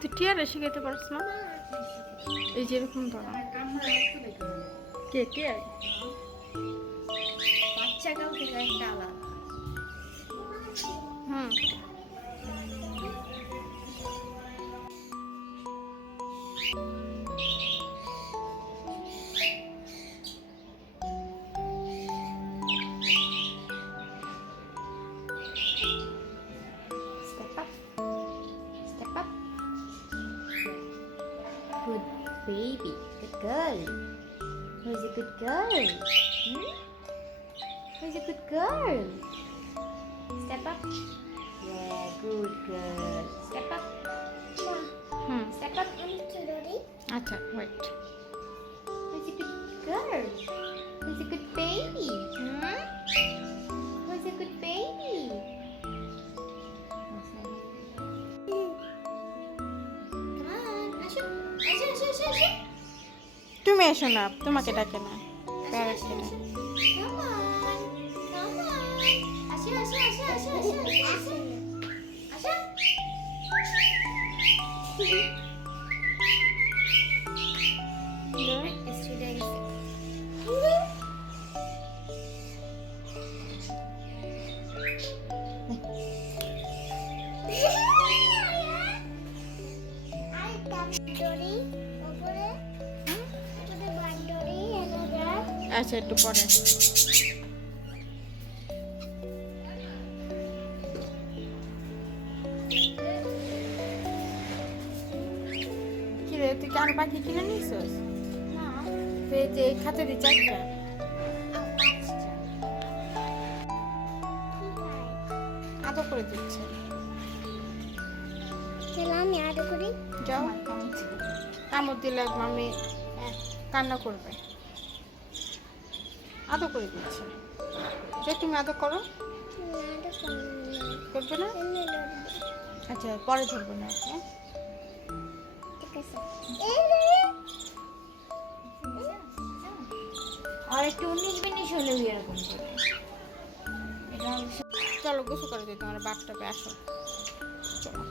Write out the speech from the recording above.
তুই টিয়ারে শিখাইতে পারছ না? এই যেরকম ধরা কে টিয়ার বাচ্চা কাউকে একটা আলাদা। হুম Good baby, good girl. Who's a good girl? Who's a good girl? Step up. Yeah, good girl. Step up. Hmm Step up. আচ্ছা wait Who's a good girl? Who's a good baby? Who's a good baby? Come on. Asho. Asho, asho, asho, asho. তুমি এসো না, তোমাকে ডাকে না parrot কে না Come on. Come on. Asho, asho, asho, asho, asho, asho. Asho. Students. আচ্ছা একটু পরে কি রে তুই কি আর পাখি কিনে নিছিস? তো এই যে খাতে দি চারটা আদর করে দিচ্ছে আমি আদর করি। যাও কামড় দিলে মামি কান্না করবে আদর করে দিচ্ছে যে তুমি আদর করো করবে না আচ্ছা পরে ধরবো না হ্যাঁ আর একটু 19-20 হলেও এরকম করে। এটা চলো গোসল করে দিই তোমার বাথটাবে আসো চলো